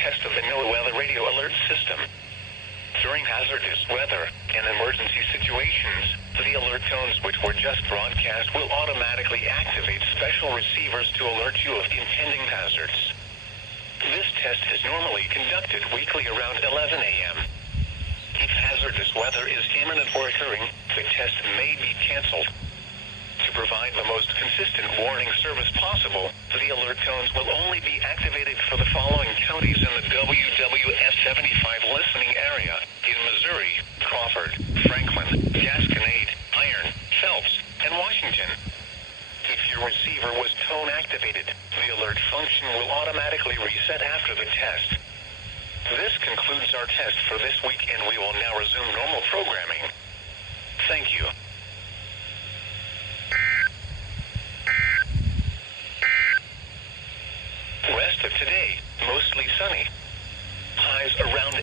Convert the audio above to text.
test of the NOAA Weather Radio Alert System. During hazardous weather and emergency situations, the alert tones which were just broadcast will automatically activate special receivers to alert you of impending hazards. This test is normally conducted weekly around 11 a.m. If hazardous weather is imminent or occurring, the test may be canceled. To provide the most consistent warning service possible, the alert tones will only be activated for the following counties in the WWF75 listening area: in Missouri, Crawford, Franklin, Gasconade, Iron, Phelps, and Washington. If your receiver was tone activated, the alert function will automatically reset after the test. This concludes our test for this week, and we will now resume normal programming. Thank you. Rest of today,